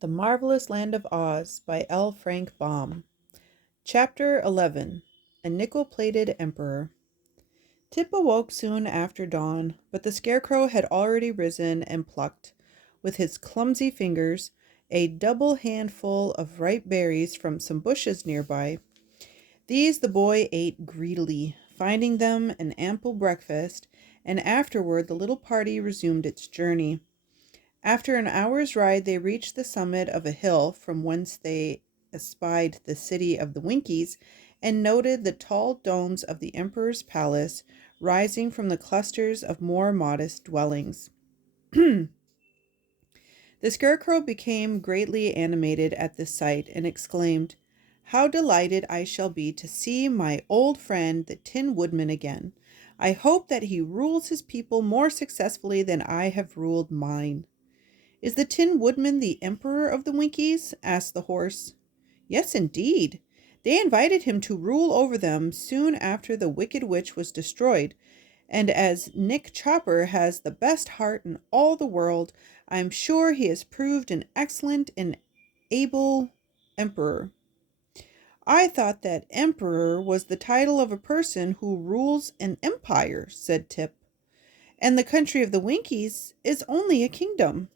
The Marvelous Land of Oz by L. Frank Baum. Chapter 11. A Nickel-Plated Emperor. Tip awoke soon after dawn, but the Scarecrow had already risen and plucked, with his clumsy fingers, a double handful of ripe berries from some bushes nearby. These the boy ate greedily, finding them an ample breakfast, and afterward the little party resumed its journey. After an hour's ride, they reached the summit of a hill from whence they espied the city of the Winkies and noted the tall domes of the Emperor's palace rising from the clusters of more modest dwellings. The Scarecrow became greatly animated at this sight and exclaimed, "How delighted I shall be to see my old friend the Tin Woodman again. I hope that he rules his people more successfully than I have ruled mine." "Is the Tin Woodman the Emperor of the Winkies?" asked the horse. "Yes, indeed. They invited him to rule over them soon after the Wicked Witch was destroyed, and as Nick Chopper has the best heart in all the world, I am sure he has proved an excellent and able emperor." "I thought that emperor was the title of a person who rules an empire," said Tip, "and the country of the Winkies is only a kingdom."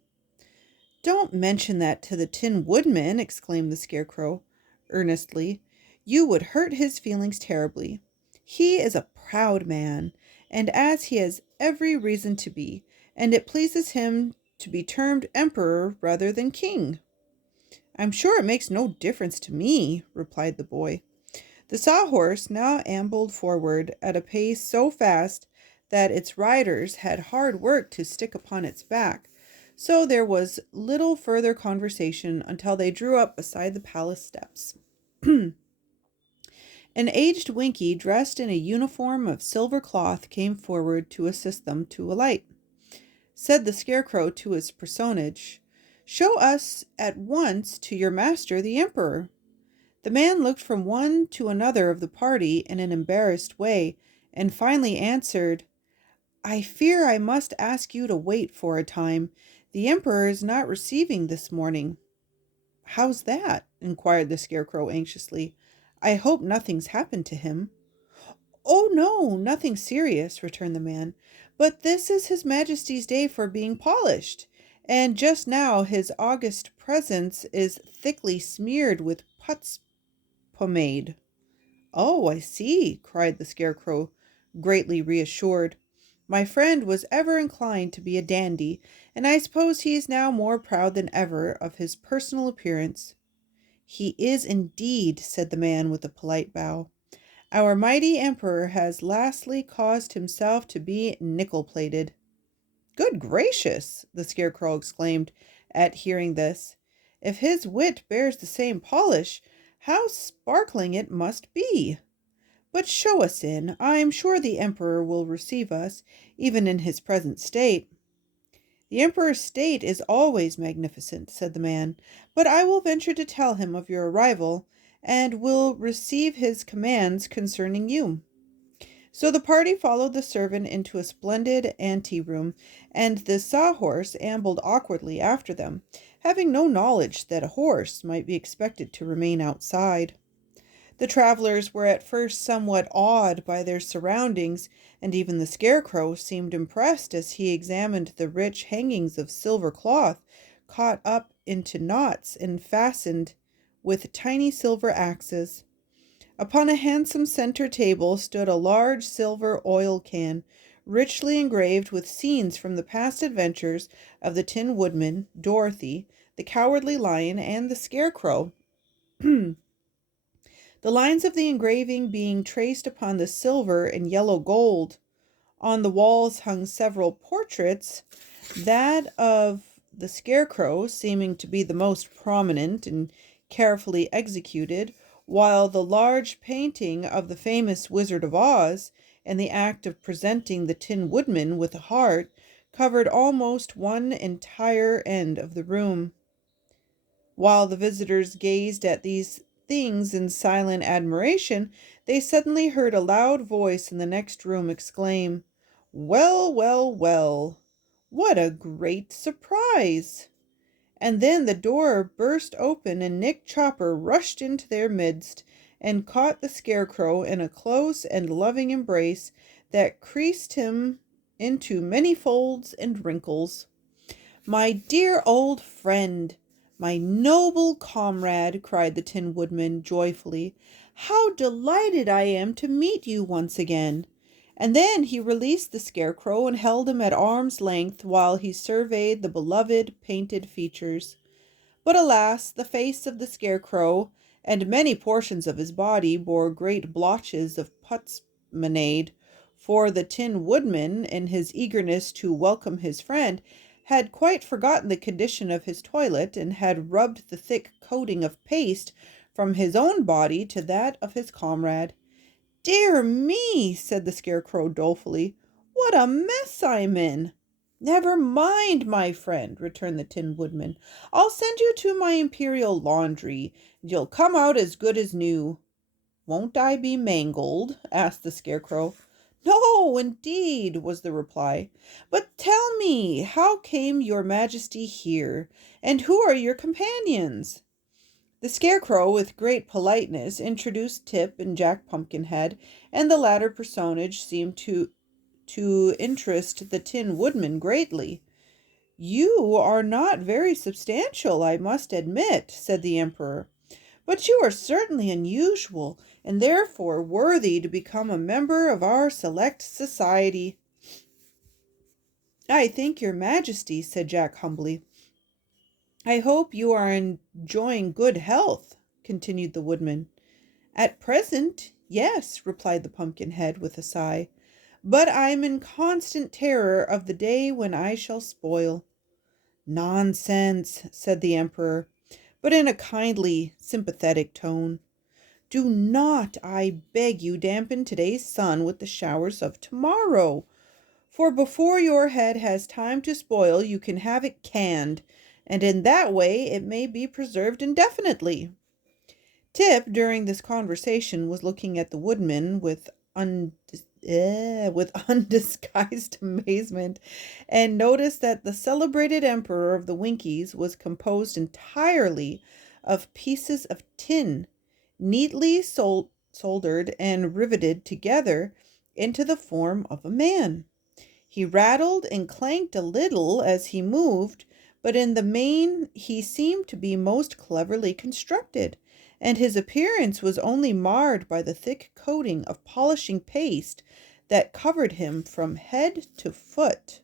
"Don't mention that to the Tin Woodman," exclaimed the Scarecrow earnestly. "You would hurt his feelings terribly. He is a proud man, and as he has every reason to be, and it pleases him to be termed emperor rather than king." "I'm sure it makes no difference to me," replied the boy. The Sawhorse now ambled forward at a pace so fast that its riders had hard work to stick upon its back, so there was little further conversation until they drew up beside the palace steps. An aged Winkie dressed in a uniform of silver cloth came forward to assist them to alight. Said the Scarecrow to his personage, "Show us at once to your master the Emperor." The man looked from one to another of the party in an embarrassed way, and finally answered, "I fear I must ask you to wait for a time. The Emperor is not receiving this morning." "How's that?" inquired the Scarecrow anxiously. "I hope nothing's happened to him." "Oh, no, nothing serious," returned the man. "But this is His Majesty's day for being polished, and just now his august presence is thickly smeared with putz pomade." "Oh, I see," cried the Scarecrow, greatly reassured. "My friend was ever inclined to be a dandy, and I suppose he is now more proud than ever of his personal appearance." "He is indeed," said the man with a polite bow. "Our mighty emperor has lastly caused himself to be nickel-plated." "Good gracious!" the Scarecrow exclaimed at hearing this. "If his wit bears the same polish, how sparkling it must be! But show us in. I am sure the Emperor will receive us, even in his present state." "The Emperor's state is always magnificent," said the man, "but I will venture to tell him of your arrival, and will receive his commands concerning you." So the party followed the servant into a splendid ante-room, and the Sawhorse ambled awkwardly after them, having no knowledge that a horse might be expected to remain outside. The travelers were at first somewhat awed by their surroundings, and even the Scarecrow seemed impressed as he examined the rich hangings of silver cloth caught up into knots and fastened with tiny silver axes. Upon a handsome center table stood a large silver oil can, richly engraved with scenes from the past adventures of the Tin Woodman, Dorothy, the Cowardly Lion, and the Scarecrow. The lines of the engraving being traced upon the silver and yellow gold. On the walls hung several portraits, that of the Scarecrow seeming to be the most prominent and carefully executed, while the large painting of the famous Wizard of Oz, in the act of presenting the Tin Woodman with a heart, covered almost one entire end of the room. While the visitors gazed at these things in silent admiration, they suddenly heard a loud voice in the next room exclaim, "Well, well, well! What a great surprise!" And then the door burst open and Nick Chopper rushed into their midst and caught the Scarecrow in a close and loving embrace that creased him into many folds and wrinkles. "My dear old friend, my noble comrade," cried the Tin Woodman joyfully, "how delighted I am to meet you once again." And then he released the Scarecrow and held him at arm's length while he surveyed the beloved painted features. But alas, the face of the Scarecrow and many portions of his body bore great blotches of putzmanade, for the Tin Woodman, in his eagerness to welcome his friend, had quite forgotten the condition of his toilet, and had rubbed the thick coating of paste from his own body to that of his comrade. "Dear me," said the Scarecrow dolefully, "what a mess I'm in." "Never mind, my friend," returned the Tin Woodman. "I'll send you to my imperial laundry, and you'll come out as good as new." "Won't I be mangled?" asked the Scarecrow. "No, indeed," was the reply. "But tell me, how came your Majesty here, and who are your companions?" The Scarecrow, with great politeness, introduced Tip and Jack Pumpkinhead, and the latter personage seemed to interest the Tin Woodman greatly. "You are not very substantial, I must admit," said the Emperor, "but you are certainly unusual, and therefore worthy to become a member of our select society." "I thank your Majesty," said Jack humbly. "I hope you are enjoying good health," continued the Woodman. "At present, yes," replied the Pumpkinhead with a sigh, "but I'm in constant terror of the day when I shall spoil." "Nonsense," said the Emperor, but in a kindly, sympathetic tone. "Do not, I beg you, dampen today's sun with the showers of tomorrow, for before your head has time to spoil you can have it canned, and in that way it may be preserved indefinitely." Tip, during this conversation, was looking at the Woodman with undisguised amazement, and noticed that the celebrated Emperor of the Winkies was composed entirely of pieces of tin, neatly soldered and riveted together into the form of a man. He rattled and clanked a little as he moved, but in the main he seemed to be most cleverly constructed, and his appearance was only marred by the thick coating of polishing paste that covered him from head to foot.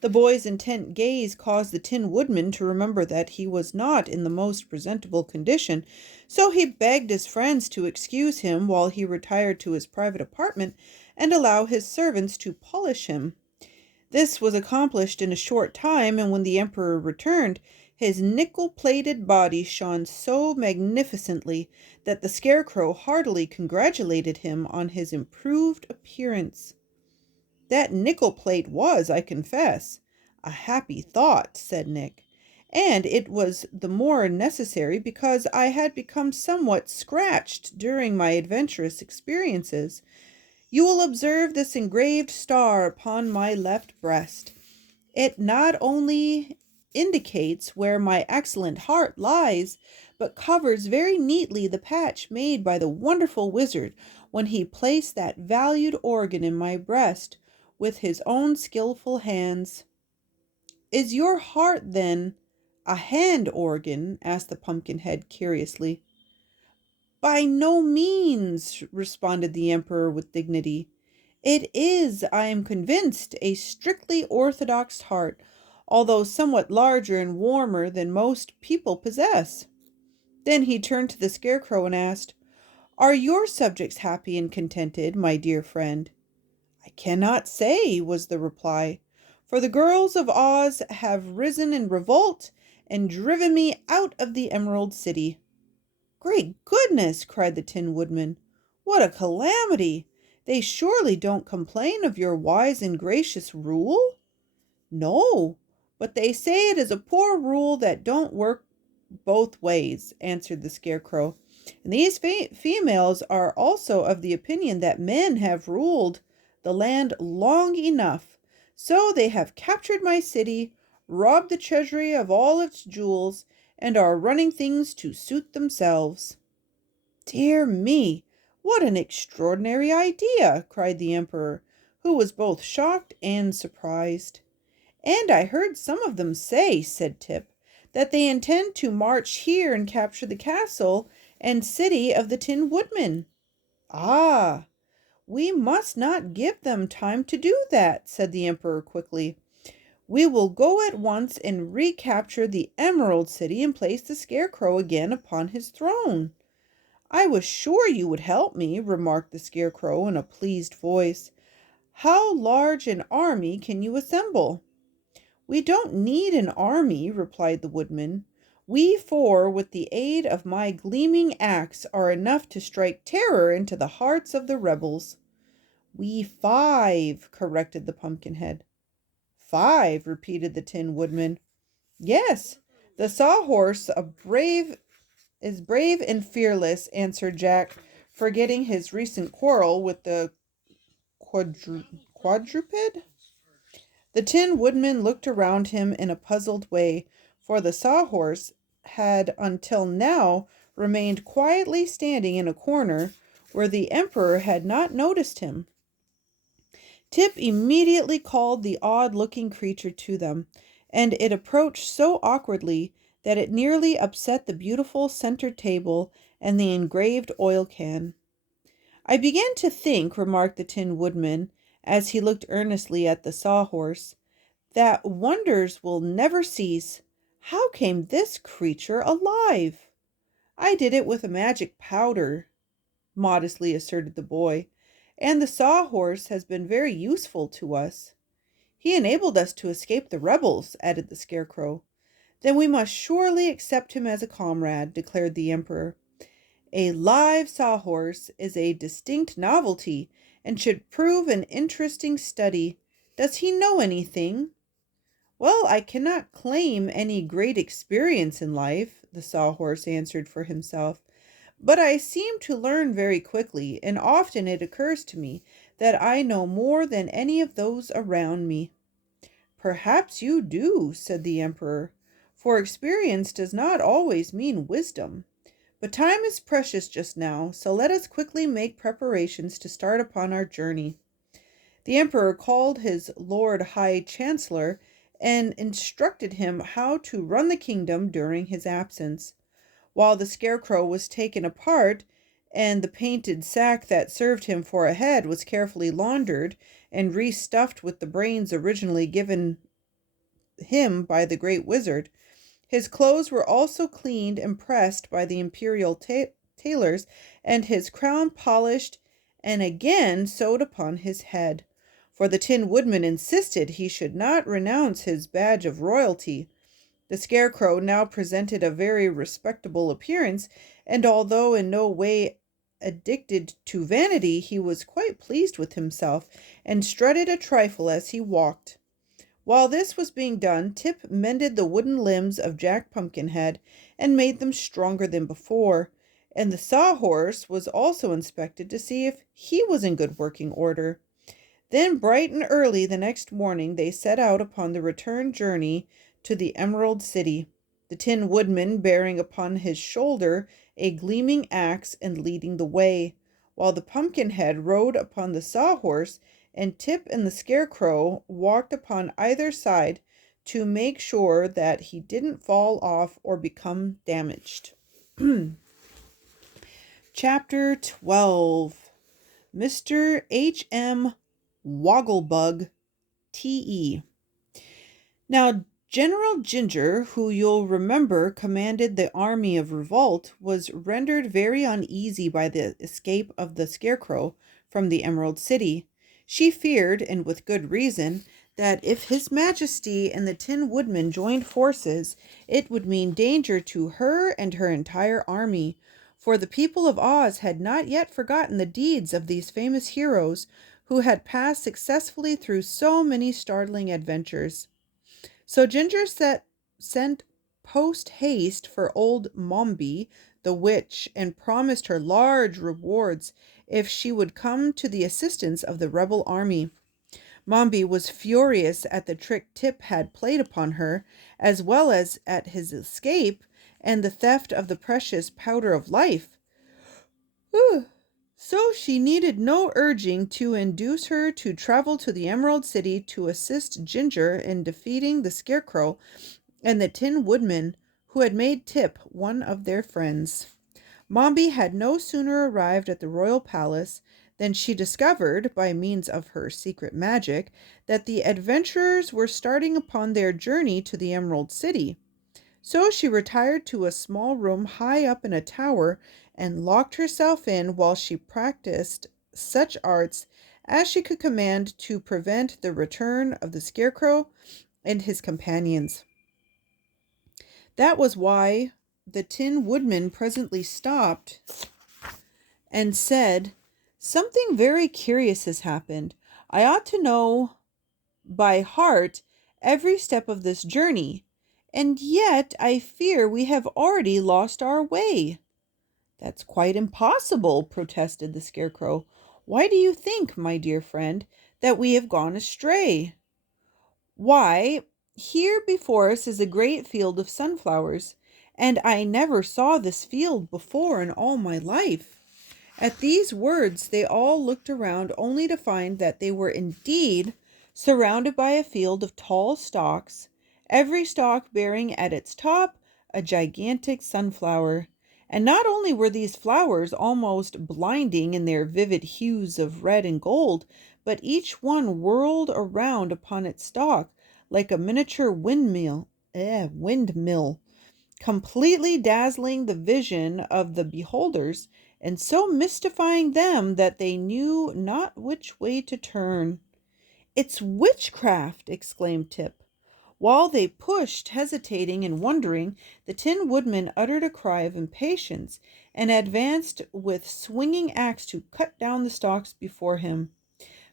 The boy's intent gaze caused the Tin Woodman to remember that he was not in the most presentable condition, so he begged his friends to excuse him while he retired to his private apartment and allow his servants to polish him. This was accomplished in a short time, and when the Emperor returned, his nickel-plated body shone so magnificently that the Scarecrow heartily congratulated him on his improved appearance. "That nickel plate was, I confess, a happy thought," said Nick, "and it was the more necessary because I had become somewhat scratched during my adventurous experiences. You will observe this engraved star upon my left breast. It not only indicates where my excellent heart lies, but covers very neatly the patch made by the wonderful wizard when he placed that valued organ in my breast with his own skillful hands." "Is your heart, then, a hand organ?" asked the Pumpkinhead curiously. "By no means," responded the Emperor with dignity. "It is, I am convinced, a strictly orthodox heart, although somewhat larger and warmer than most people possess." Then he turned to the Scarecrow and asked, "Are your subjects happy and contented, my dear friend?" "I cannot say," was the reply, "for the girls of Oz have risen in revolt and driven me out of the Emerald City." "Great goodness!" cried the Tin Woodman. "What a calamity! They surely don't complain of your wise and gracious rule?" "No, but they say it is a poor rule that don't work both ways," answered the Scarecrow. "And these females are also of the opinion that men have ruled the land long enough. So they have captured my city, robbed the treasury of all its jewels, and are running things to suit themselves." "Dear me, what an extraordinary idea!" cried the Emperor, who was both shocked and surprised. "And I heard some of them say," said Tip, "that they intend to march here and capture the castle and city of the Tin Woodman." "Ah, we must not give them time to do that," said the Emperor quickly. "We will go at once and recapture the Emerald City and place the Scarecrow again upon his throne." "I was sure you would help me," remarked the Scarecrow in a pleased voice. "How large an army can you assemble?" "We don't need an army," replied the Woodman. "We four, with the aid of my gleaming axe, are enough to strike terror into the hearts of the rebels." "We five," corrected the Pumpkinhead. "Five," repeated the Tin Woodman. "Yes, the Sawhorse is brave and fearless," answered Jack, forgetting his recent quarrel with the quadruped. The Tin Woodman looked around him in a puzzled way, for the Sawhorse had until now remained quietly standing in a corner where the Emperor had not noticed him. Tip immediately called the odd-looking creature to them, and it approached so awkwardly that it nearly upset the beautiful center table and the engraved oil can. "I begin to think," remarked the Tin Woodman, as he looked earnestly at the Sawhorse, "that wonders will never cease. How came this creature alive?" "I did it with a magic powder," modestly asserted the boy, "and the Sawhorse has been very useful to us." "He enabled us to escape the rebels," added the Scarecrow. "Then we must surely accept him as a comrade," declared the Emperor. "A live Sawhorse is a distinct novelty and should prove an interesting study. Does he know anything?" "Well, I cannot claim any great experience in life," the Sawhorse answered for himself, "but I seem to learn very quickly, and often it occurs to me that I know more than any of those around me." "Perhaps you do," said the Emperor, "for experience does not always mean wisdom. But time is precious just now, so let us quickly make preparations to start upon our journey." The Emperor called his Lord High Chancellor and instructed him how to run the kingdom during his absence. While the Scarecrow was taken apart and the painted sack that served him for a head was carefully laundered and restuffed with the brains originally given him by the Great Wizard, his clothes were also cleaned and pressed by the imperial tailors, and his crown polished and again sewed upon his head, for the Tin Woodman insisted he should not renounce his badge of royalty. The Scarecrow now presented a very respectable appearance, and although in no way addicted to vanity, he was quite pleased with himself, and strutted a trifle as he walked. While this was being done, Tip mended the wooden limbs of Jack Pumpkinhead and made them stronger than before, and the Sawhorse was also inspected to see if he was in good working order. Then bright and early the next morning they set out upon the return journey to the Emerald City, the Tin Woodman bearing upon his shoulder a gleaming axe and leading the way, while the Pumpkinhead rode upon the Sawhorse, and Tip and the Scarecrow walked upon either side to make sure that he didn't fall off or become damaged. Chapter 12. Mr. H.M. Wogglebug, T.E. Now, General Ginger, who you'll remember commanded the army of revolt, was rendered very uneasy by the escape of the Scarecrow from the Emerald City. She feared, and with good reason, that if His Majesty and the Tin Woodman joined forces, it would mean danger to her and her entire army, for the people of Oz had not yet forgotten the deeds of these famous heroes who had passed successfully through so many startling adventures. So Ginger sent post haste for old Mombi, the witch, and promised her large rewards if she would come to the assistance of the rebel army. Mombi was furious at the trick Tip had played upon her, as well as at his escape and the theft of the precious powder of life. Whew. So she needed no urging to induce her to travel to the Emerald City to assist Ginger in defeating the Scarecrow and the Tin Woodman, who had made Tip one of their friends. Mombi had no sooner arrived at the royal palace than she discovered, by means of her secret magic, that the adventurers were starting upon their journey to the Emerald City. So she retired to a small room high up in a tower and locked herself in while she practiced such arts as she could command to prevent the return of the Scarecrow and his companions. That was why the Tin Woodman presently stopped and said, "Something very curious has happened. I ought to know by heart every step of this journey, and yet I fear we have already lost our way." "That's quite impossible," protested the Scarecrow. "Why do you think, my dear friend, that we have gone astray?" "Why, here before us is a great field of sunflowers, and I never saw this field before in all my life." At these words they all looked around, only to find that they were indeed surrounded by a field of tall stalks, every stalk bearing at its top a gigantic sunflower. And not only were these flowers almost blinding in their vivid hues of red and gold, but each one whirled around upon its stalk like a miniature windmill, completely dazzling the vision of the beholders, and so mystifying them that they knew not which way to turn. "It's witchcraft!" exclaimed Tip. While they pushed, hesitating and wondering, the Tin Woodman uttered a cry of impatience and advanced with swinging axe to cut down the stalks before him.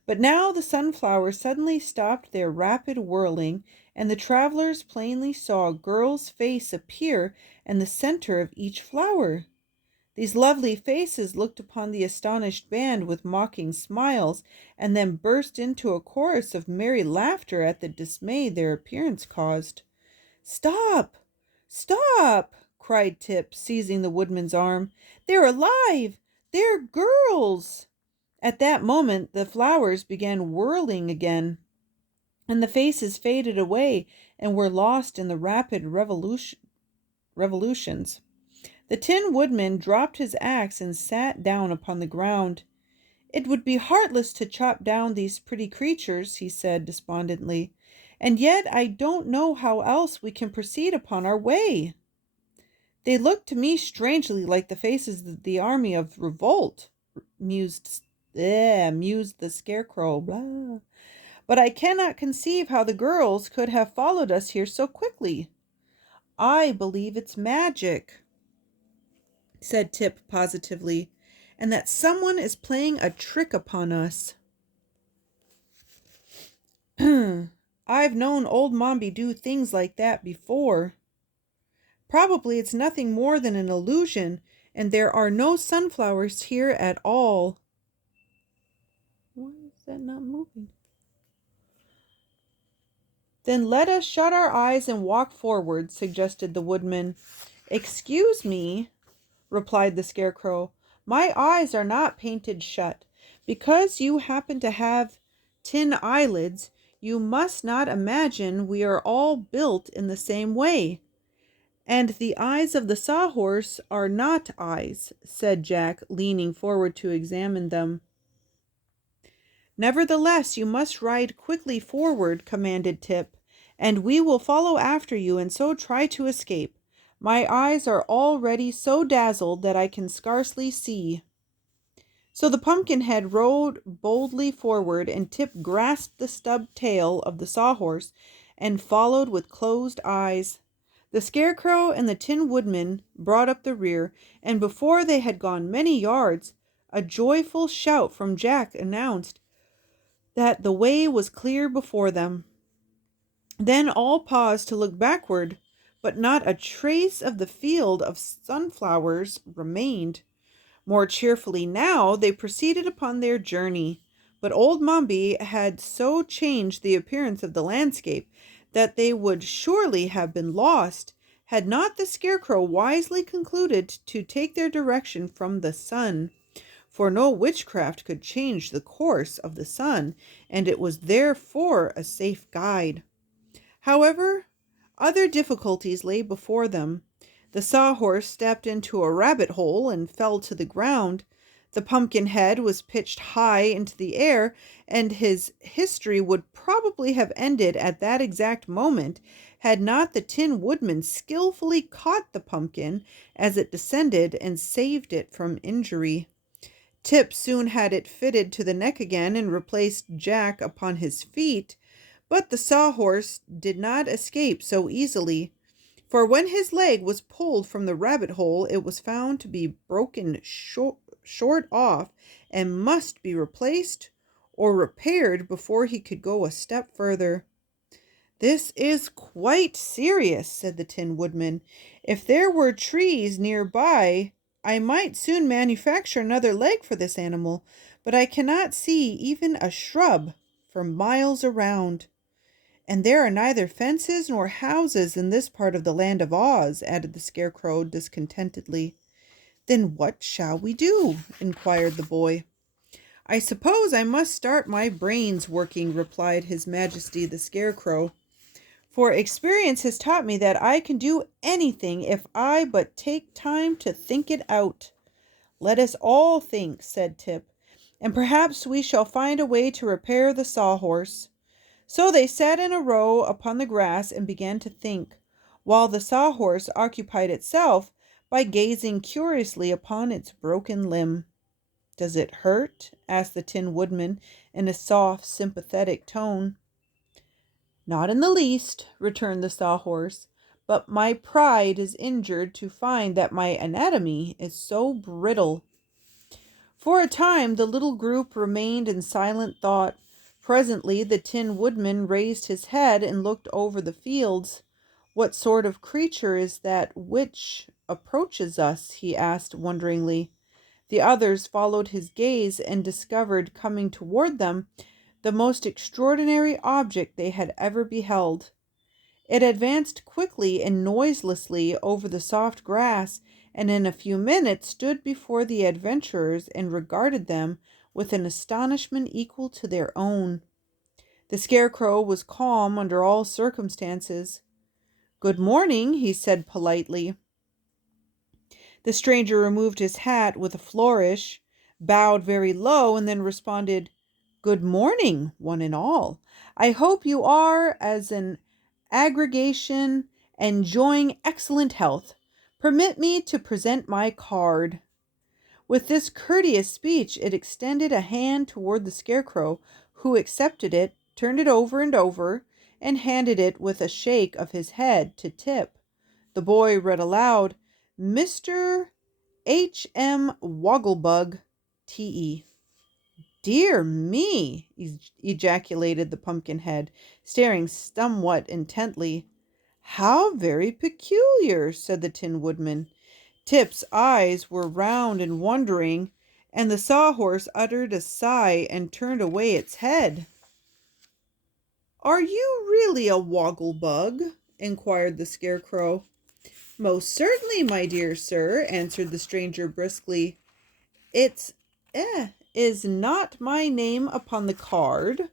But now the sunflowers suddenly stopped their rapid whirling, and the travelers plainly saw a girl's face appear in the center of each flower. These lovely faces looked upon the astonished band with mocking smiles, and then burst into a chorus of merry laughter at the dismay their appearance caused. "Stop! Stop!" cried Tip, seizing the woodman's arm. "They're alive! They're girls!" At that moment the flowers began whirling again, and the faces faded away and were lost in the rapid revolutions. The Tin Woodman dropped his axe and sat down upon the ground. "It would be heartless to chop down these pretty creatures," he said despondently, "and yet I don't know how else we can proceed upon our way. They look to me strangely like the faces of the army of revolt," mused mused the Scarecrow. Blah. "But I cannot conceive how the girls could have followed us here so quickly." "I believe it's magic," said Tip positively, "and that someone is playing a trick upon us." "I've known old Mombi do things like that before. Probably it's nothing more than an illusion, and there are no sunflowers here at all." Why is that not moving? "Then let us shut our eyes and walk forward," suggested the woodman. "Excuse me," replied the Scarecrow. "My eyes are not painted shut. Because you happen to have tin eyelids, you must not imagine we are all built in the same way." "And the eyes of the Sawhorse are not eyes," said Jack, leaning forward to examine them. "Nevertheless, you must ride quickly forward," commanded Tip, "and we will follow after you and so try to escape. My eyes are already so dazzled that I can scarcely see." So the Pumpkinhead rode boldly forward, and Tip grasped the stub tail of the Sawhorse and followed with closed eyes. The Scarecrow and the Tin Woodman brought up the rear, and before they had gone many yards, a joyful shout from Jack announced that the way was clear before them. Then all paused to look backward, but not a trace of the field of sunflowers remained. More cheerfully now they proceeded upon their journey. But old Mombi had so changed the appearance of the landscape that they would surely have been lost had not the Scarecrow wisely concluded to take their direction from the sun. For no witchcraft could change the course of the sun, and it was therefore a safe guide. However, other difficulties lay before them. The Sawhorse stepped into a rabbit hole and fell to the ground. The Pumpkinhead was pitched high into the air, and his history would probably have ended at that exact moment had not the Tin Woodman skillfully caught the pumpkin as it descended and saved it from injury. Tip soon had it fitted to the neck again and replaced Jack upon his feet, but the Sawhorse did not escape so easily, for when his leg was pulled from the rabbit hole it was found to be broken short off and must be replaced or repaired before he could go a step further. "This is quite serious," said the Tin Woodman. "If there were trees near by, I might soon manufacture another leg for this animal, but I cannot see even a shrub for miles around. And there are neither fences nor houses in this part of the land of Oz," added the Scarecrow discontentedly. "Then what shall we do?" inquired the boy. "I suppose I must start my brains working," replied His Majesty the Scarecrow. "For experience has taught me that I can do anything if I but take time to think it out." "Let us all think," said Tip, "and perhaps we shall find a way to repair the Sawhorse." So they sat in a row upon the grass and began to think, while the Sawhorse occupied itself by gazing curiously upon its broken limb. "Does it hurt?" asked the Tin Woodman in a soft, sympathetic tone. "Not in the least," returned the Sawhorse, "but my pride is injured to find that my anatomy is so brittle." For a time the little group remained in silent thought. Presently the Tin Woodman raised his head and looked over the fields. "What sort of creature is that which approaches us?" he asked wonderingly. The others followed his gaze and discovered coming toward them the most extraordinary object they had ever beheld. It advanced quickly and noiselessly over the soft grass, and in a few minutes stood before the adventurers and regarded them with an astonishment equal to their own. The Scarecrow was calm under all circumstances. "Good morning," he said politely. The stranger removed his hat with a flourish, bowed very low, and then responded, "Good morning, one and all. I hope you are, as an aggregation, enjoying excellent health. Permit me to present my card." With this courteous speech, it extended a hand toward the Scarecrow, who accepted it, turned it over and over, and handed it with a shake of his head to Tip. The boy read aloud, "Mr. H.M. Wogglebug, T.E." "Dear me!" ejaculated the Pumpkinhead, staring somewhat intently. "How very peculiar!" said the Tin Woodman. Tip's eyes were round and wondering, and the Sawhorse uttered a sigh and turned away its head. "Are you really a Wogglebug?" inquired the Scarecrow. "Most certainly, my dear sir," answered the stranger briskly. "It's is not my name upon the card?"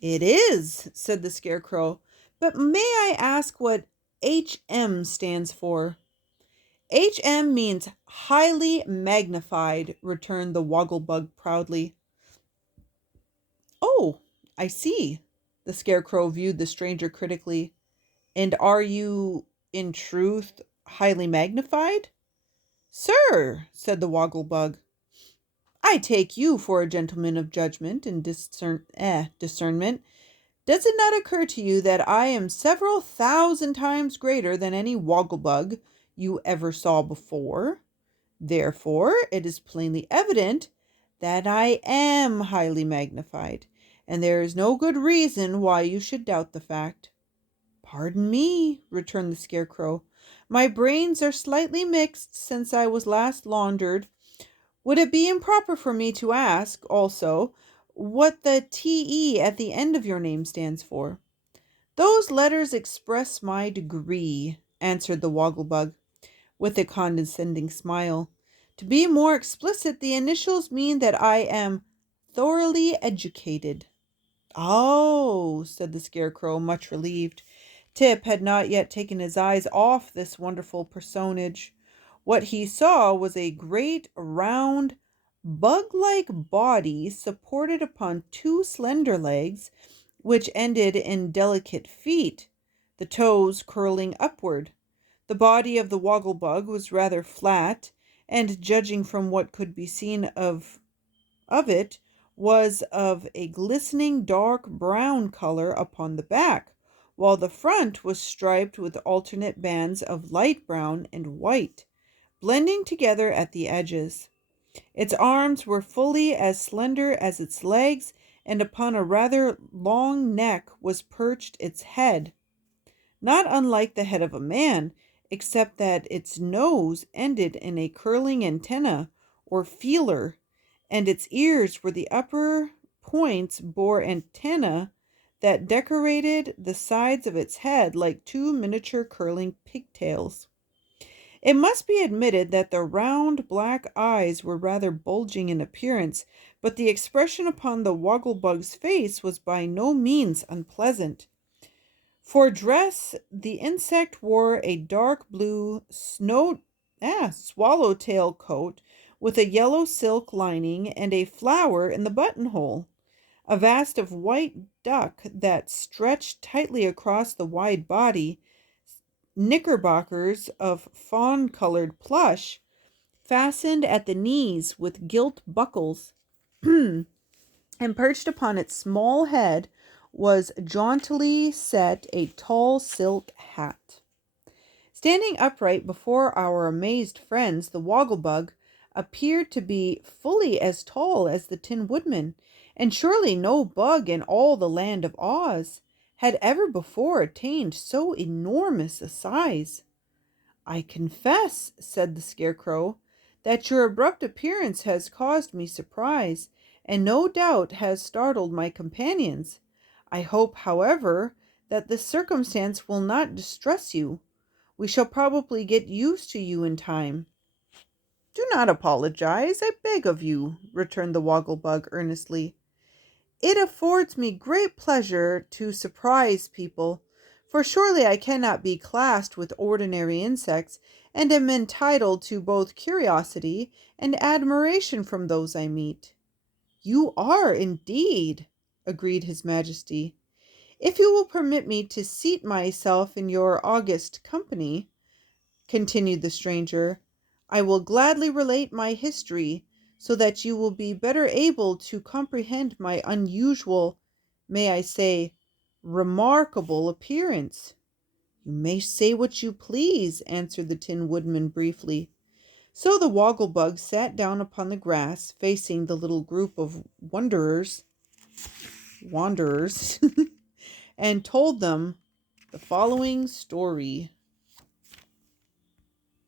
"It is," said the Scarecrow. "But may I ask what H.M. stands for?" "H.M. means highly magnified," returned the Wogglebug proudly. "Oh, I see." The Scarecrow viewed the stranger critically. "And are you, in truth, highly magnified?" "Sir," said the Wogglebug, "I take you for a gentleman of judgment and discernment. Does it not occur to you that I am several thousand times greater than any Wogglebug you ever saw before? Therefore, it is plainly evident that I am highly magnified, and there is no good reason why you should doubt the fact." "Pardon me," returned the Scarecrow. "My brains are slightly mixed since I was last laundered. Would it be improper for me to ask, also, what the TE at the end of your name stands for. Those letters express my degree, answered the Wogglebug, with a condescending smile. To be more explicit, the initials mean that I am thoroughly educated. Oh, said the Scarecrow, much relieved. Tip had not yet taken his eyes off this wonderful personage. What he saw was a great, round, bug-like body supported upon two slender legs, which ended in delicate feet, the toes curling upward. The body of the Wogglebug was rather flat, and judging from what could be seen of it, was of a glistening dark brown color upon the back, while the front was striped with alternate bands of light brown and white, blending together at the edges. Its arms were fully as slender as its legs, and upon a rather long neck was perched its head, not unlike the head of a man, except that its nose ended in a curling antenna or feeler, and its ears were the upper points bore antennae that decorated the sides of its head like two miniature curling pigtails. It must be admitted that the round black eyes were rather bulging in appearance, but the expression upon the Wogglebug's face was by no means unpleasant. For dress, the insect wore a dark blue swallowtail coat with a yellow silk lining and a flower in the buttonhole. A vest of white duck that stretched tightly across the wide body, knickerbockers of fawn-colored plush, fastened at the knees with gilt buckles, and perched upon its small head was jauntily set a tall silk hat. Standing upright before our amazed friends, the Wogglebug appeared to be fully as tall as the Tin Woodman, and surely no bug in all the land of Oz had ever before attained so enormous a size. "I confess," said the Scarecrow, "that your abrupt appearance has caused me surprise, and no doubt has startled my companions. I hope, however, that this circumstance will not distress you. We shall probably get used to you in time." "Do not apologize, I beg of you," returned the Wogglebug earnestly. "It affords me great pleasure to surprise people, for surely I cannot be classed with ordinary insects, and am entitled to both curiosity and admiration from those I meet." "You are, indeed," agreed His Majesty. "If you will permit me to seat myself in your august company," continued the stranger, "I will gladly relate my history, so that you will be better able to comprehend my unusual, may I say, remarkable appearance." "You may say what you please," answered the Tin Woodman briefly. So the Wogglebug sat down upon the grass, facing the little group of wanderers, and told them the following story.